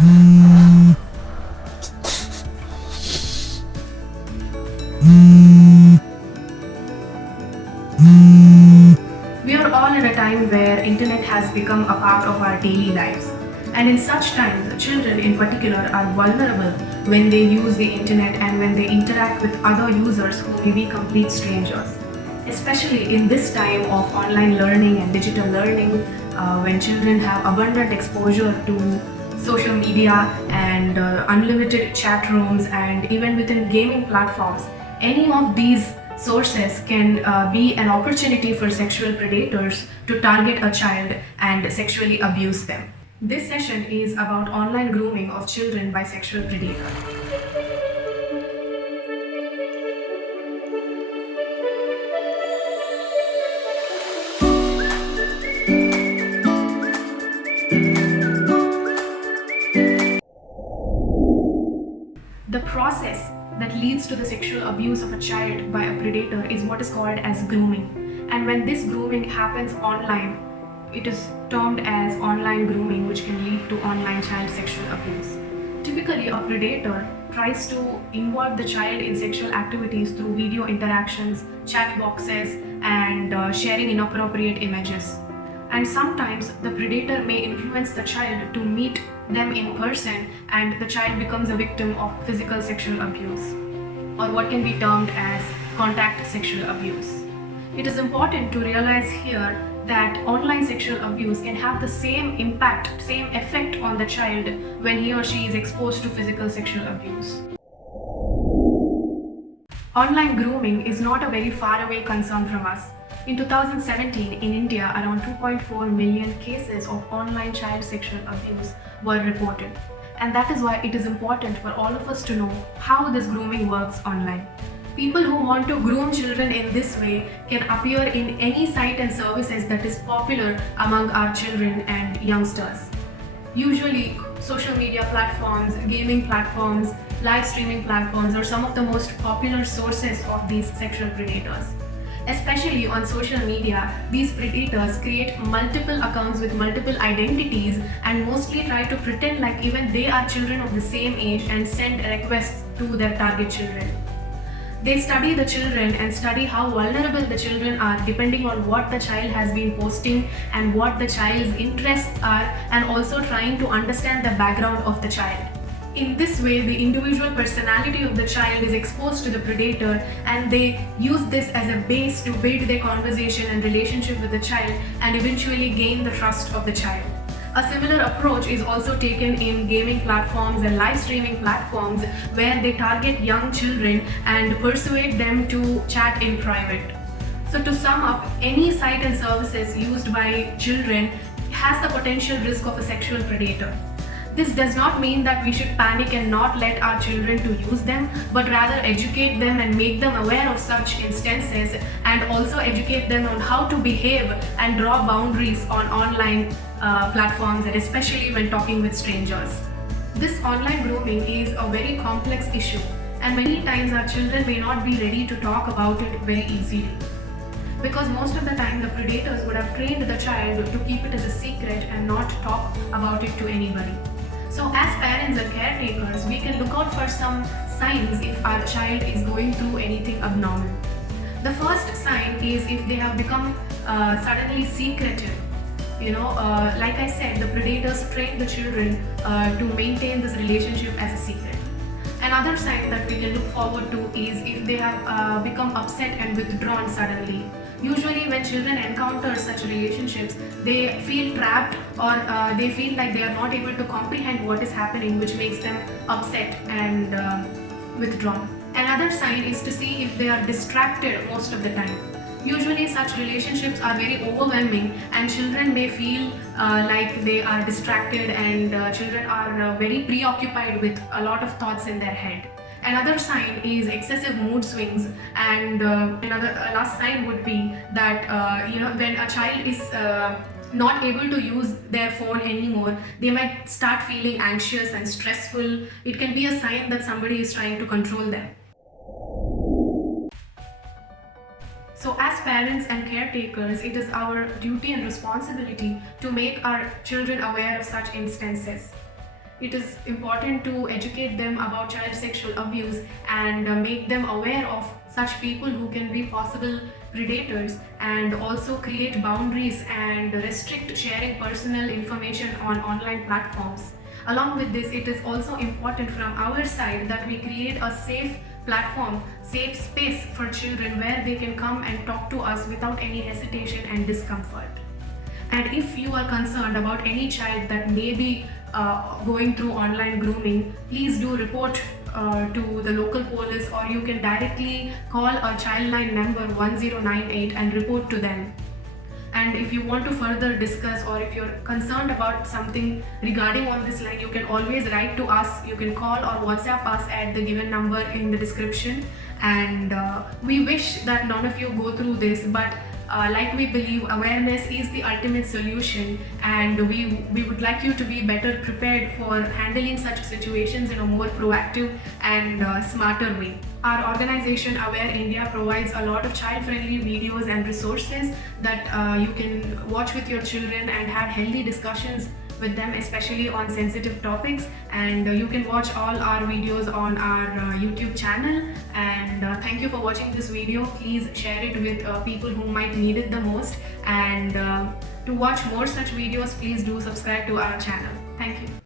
We are all in a time where internet has become a part of our daily lives. And in such times, children in particular are vulnerable when they use the internet and when they interact with other users who may be complete strangers. Especially in this time of online learning and digital learning, when children have abundant exposure to social media and unlimited chat rooms and even within gaming platforms, any of these sources can be an opportunity for sexual predators to target a child and sexually abuse them. This session is about online grooming of children by sexual predators. The process that leads to the sexual abuse of a child by a predator is what is called as grooming. And when this grooming happens online, it is termed as online grooming, which can lead to online child sexual abuse. Typically, a predator tries to involve the child in sexual activities through video interactions, chat boxes, and sharing inappropriate images. And sometimes the predator may influence the child to meet them in person, and the child becomes a victim of physical sexual abuse, or what can be termed as contact sexual abuse. It is important to realize here that online sexual abuse can have the same impact, same effect on the child when he or she is exposed to physical sexual abuse. Online grooming is not a very far away concern from us. In 2017, in India, around 2.4 million cases of online child sexual abuse were reported. And that is why it is important for all of us to know how this grooming works online. People who want to groom children in this way can appear in any site and services that is popular among our children and youngsters. Usually, social media platforms, gaming platforms, live streaming platforms are some of the most popular sources of these sexual predators. Especially on social media, these predators create multiple accounts with multiple identities and mostly try to pretend like even they are children of the same age and send requests to their target children. They study the children and study how vulnerable the children are depending on what the child has been posting and what the child's interests are, and also trying to understand the background of the child. In this way, the individual personality of the child is exposed to the predator, and they use this as a base to build their conversation and relationship with the child and eventually gain the trust of the child. A similar approach is also taken in gaming platforms and live streaming platforms where they target young children and persuade them to chat in private. So to sum up, any site and services used by children has the potential risk of a sexual predator. This does not mean that we should panic and not let our children to use them, but rather educate them and make them aware of such instances, and also educate them on how to behave and draw boundaries on online platforms, and especially when talking with strangers. This online grooming is a very complex issue, and many times our children may not be ready to talk about it very easily. Because most of the time the predators would have trained the child to keep it as a secret and not talk about it to anybody. So as parents and caretakers, we can look out for some signs if our child is going through anything abnormal. The first sign is if they have become suddenly secretive. Like I said, the predators train the children to maintain this relationship as a secret. Another sign that we can look forward to is if they have become upset and withdrawn suddenly. Usually when children encounter such relationships, they feel trapped, or they feel like they are not able to comprehend what is happening, which makes them upset and withdrawn. Another sign is to see if they are distracted most of the time. Usually such relationships are very overwhelming, and children may feel like they are distracted, and children are very preoccupied with a lot of thoughts in their head. Another sign is excessive mood swings, and another last sign would be that when a child is not able to use their phone anymore, they might start feeling anxious and stressful. It can be a sign that somebody is trying to control them. So as parents and caretakers, it is our duty and responsibility to make our children aware of such instances. It is important to educate them about child sexual abuse and make them aware of such people who can be possible predators, and also create boundaries and restrict sharing personal information on online platforms. Along with this, it is also important from our side that we create a safe platform, safe space for children where they can come and talk to us without any hesitation and discomfort. And if you are concerned about any child that may be going through online grooming, please do report to the local police, or you can directly call a childline number 1098 and report to them. And if you want to further discuss, or if you're concerned about something regarding on this line, you can always write to us. You can call or WhatsApp us at the given number in the description. And we wish that none of you go through this, but like we believe awareness is the ultimate solution, and we would like you to be better prepared for handling such situations in a more proactive and smarter way. Our organization Aware India provides a lot of child-friendly videos and resources that you can watch with your children and have healthy discussions with them, especially on sensitive topics. And you can watch all our videos on our YouTube channel. And thank you for watching this video. Please share it with people who might need it the most. And to watch more such videos, please do subscribe to our channel. Thank you.